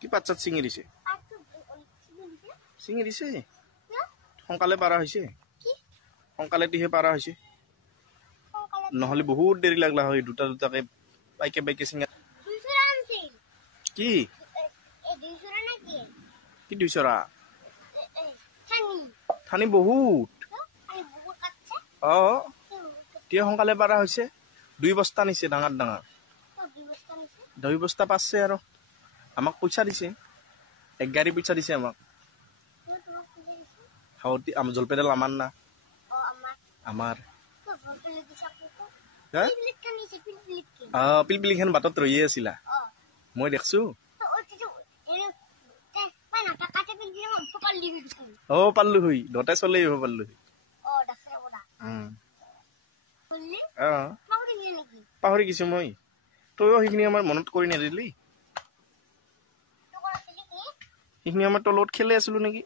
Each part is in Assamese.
কি পাচ্ছাত ছিঙি দিছে সোনকালে পাৰা হৈছে সোনকালে দিহে পাৰা হৈছে নহলে বহুত দেৰি লাগলা হয় দুটা দুটাকে বাইকে বাইকে ছিঙা কি কি দুইছৰা ঠানি বহুত এতিয়া সোনকালে পাৰা হৈছে 2 বস্তা নিছে ডাঙৰ ডাঙৰ 2 বস্তা পাচ্ছে আৰু আমাক পইচা দিছে 1 গাড়ী পইচা দিছে আমাক হাওতি জলপেডাল আমাৰ না আমাৰ পিলপিলিখান বাটত ৰহিয়ে আছিলা মই দেখছো পাৰলো হৈ দটাই চলে পাৰলো পাহৰি গৈছো মই তইও সেইখিনি আমাৰ মনত কৰি নিদিলি সেইখিনি আমাৰ তলত খেলি আছিলো নেকি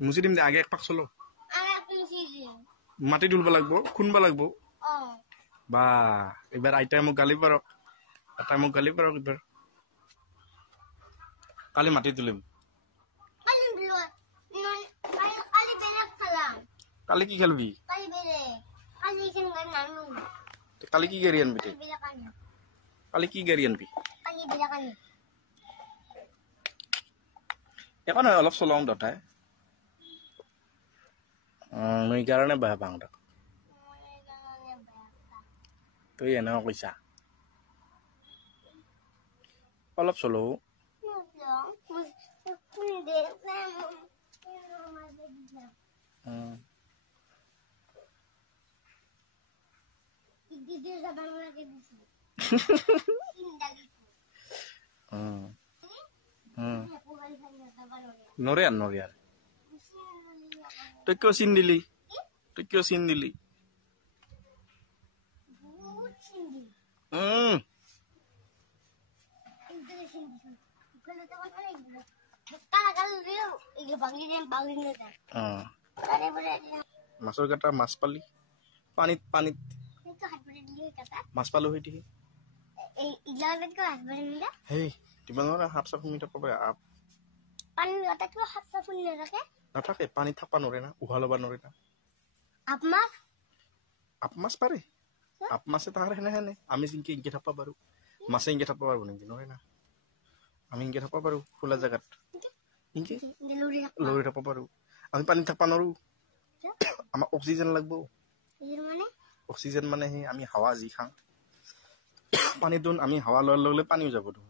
মুচি দিম আগে এক পাক চলো মাটি তুলব লাগব খুনবা লাগব বা এবাৰ আইতাই মোক গালি পাৰক এবাৰ কালি মাটি তুলিম কালি কি খেলবি কালি কি গাড়ী আনবি কালি কি গাড়ী আনবি একো নহয় অলপ চলাওঁ দটাই মই কাৰণে বেয়া পাওঁ তাক তই এনেও কৈছা অলপ চলো নৰে তই কিয় চিন দিলি মাছৰ কেইটা মাছ পালি পানীত মাছ পালো হৈ দিহি হেই কিমান হাত মিটাৰ পাব নাথাকে পানী থাকবা নৰে না উহা ল'বা নৰে না আপ মাছ পাৰে আপ মাছে তাহাৰ সেনে আমি যেনকে ইনকে থাকবা পাৰো মাছে ইনকে থাকবা পাৰবো নাকি নৰে না আমি ইনকে থাকবা পাৰো খোলা জায়গাত ইনকে লৰি থাকবা পাৰো আমি পানী থাকবা নৰো আমাক অক্সিজেন লাগবো অক্সিজেন মানে হে আমি হাৱা যি খাং পানী দুন আমি হাৱা লোৱাৰ লগে পানীও যাব তো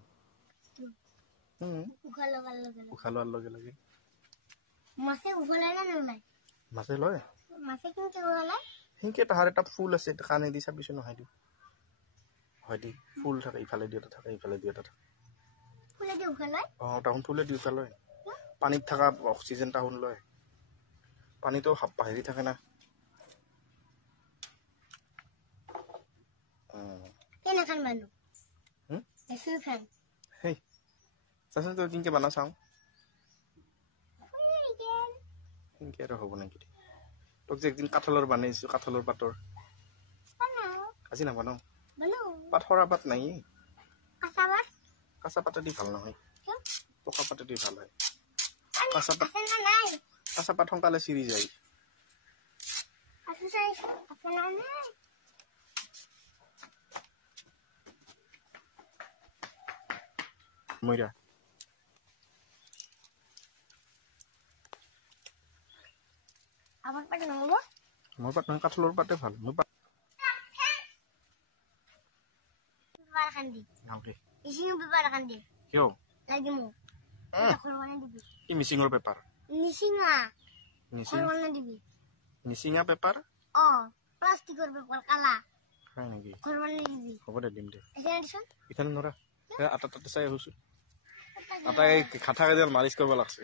উশাহ লোৱাৰ লগে লগে মাছে লয় সিনকে তাহাৰ এটা ফুল আছে কাণে দি চাবিচোন নহয় দি হয় দি ফুল থাকে ইফালে দি এটা থাকে ইফালে দি এটা থাকে তাহোন ফুলে দি উশাহ লয় পানীত থকা অক্সিজেন তাহোন লয় পানীতো হেৰি থাকে না চাচোন তই কিনকে বানা চাওঁ সিনকে আৰু হ'ব নেকি তোক যে একদিন কাঠলৰ বানাইছো কাঠলৰ পাতৰ আজি নাবানাও পাত সৰা পাত নাই কাঁচা পাতেদি ভাল নহয় পকা পাতেদি ভাল হয় কাঁচা পাত সোনকালে চিৰি যায় মইৰা মোৰ পাত নহয় কাঠলৰ পাতে ভাল মোৰ পাত কিয় কি মিচিঙৰ পেপাৰ নিচিঙা পেপাৰ প্লাষ্টিকৰ পেপাৰ কালা হয় নেকি হ'ব দে দিম দে ইথানে নৰা আটা তাতে চাই আহিছো আটাই খাঠা কাজিয়াত মালিচ কৰিব লাগছে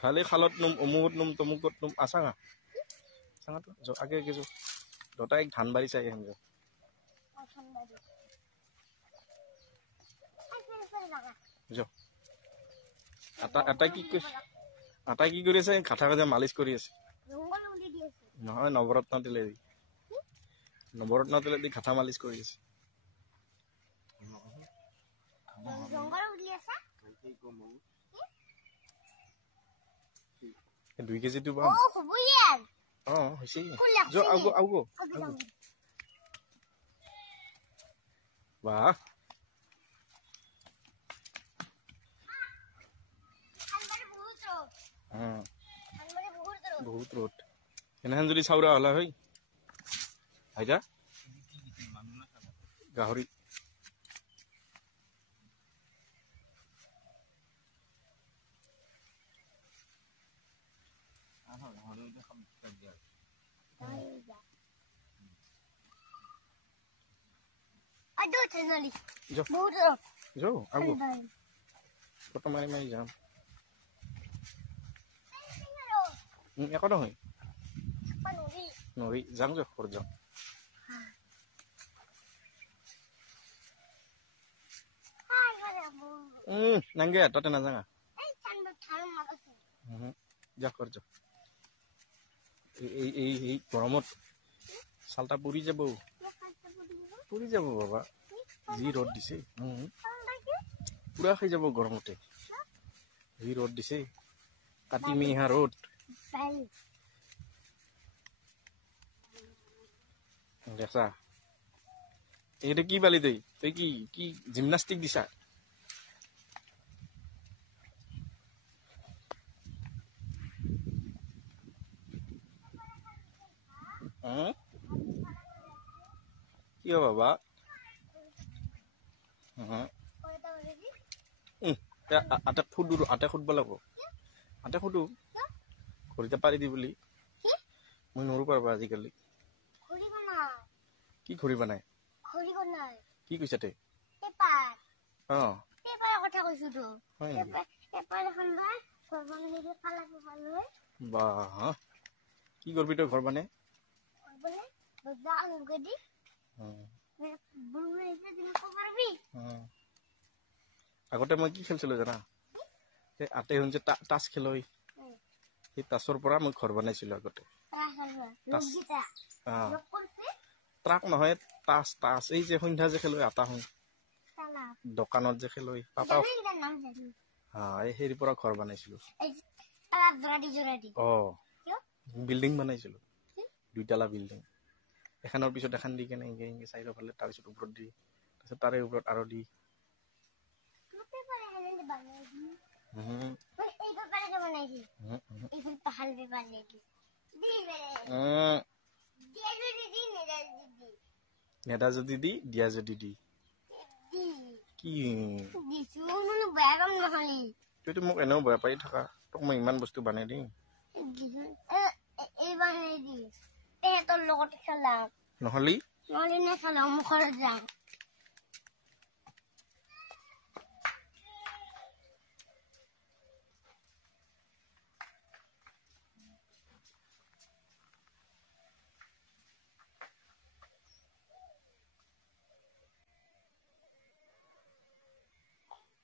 খালি খালত নুম অমুকত নুম তমুকত নুম আছাঙা চাঙাটো আগে আগে যো দটাই ধান বাৰী চাই আহিম যাও আটা কি কৰি আছে ঘাটা ঘাটা মালিচ কৰি আছে নহয় নৱৰত্ন তেলে দি ঘাটা মালিচ কৰি আছে 2 কেজি টো পাম হৈছে যাও আগো বাহ বহুত রোদ এনেহেন যদি চাউৰা হলা হয় আইজা গাহৰি যাও আগো ফটো মাৰি যাম একো নহয় নৰি যাম যে ঘৰ যাম নাংগে তাতে নাযাঙা যা ঘৰ যা এই গৰমত চালটা পুৰি যাব বাবা যি ৰ'দ দিছে পুৰা খাই যাব গৰমতে যি ৰ'দ দিছে কাটি মিহা ৰ'দ দেখা এইটা কি পালি তই কি জিমনাস্টিক দিছা কি বাবা আটা খুদব লাগব আটা খুদো ঘড়িটা পাৰি দি বুলি মই নৰো পাৰবা আজিকালি কি ঘড়ি বনাই কি কৈছা তে বাহ কি করবি তো ঘর বানে আগতে মই কি খেলছিলো জানা আতে শুনছে তাচ খেলই সেই তাচৰ পৰা মই ঘৰ বনাইছিলো আগতে ট্ৰাক নহয় তাচ এই যে সন্ধ্যা যে খেলো আটা শুন দোকানত যে খেলো পাপা হেৰি পৰা ঘৰ বনাইছিলো বিল্ডিং বনাইছিলো 2 তলা বিল্ডিং এখানৰ পিছত এখন দি কেনে ইংগে চাইডৰ ফালে তাৰ পিছত ওপৰত দি তাৰপিছত তাৰে ওপৰত আৰু দি নেদা যদি দি দিয়া যদি দি কি তুইতো মোক এনেও বেয়া পাই থাকা তোক মই ইমান বস্তু বানাই দিম নহলি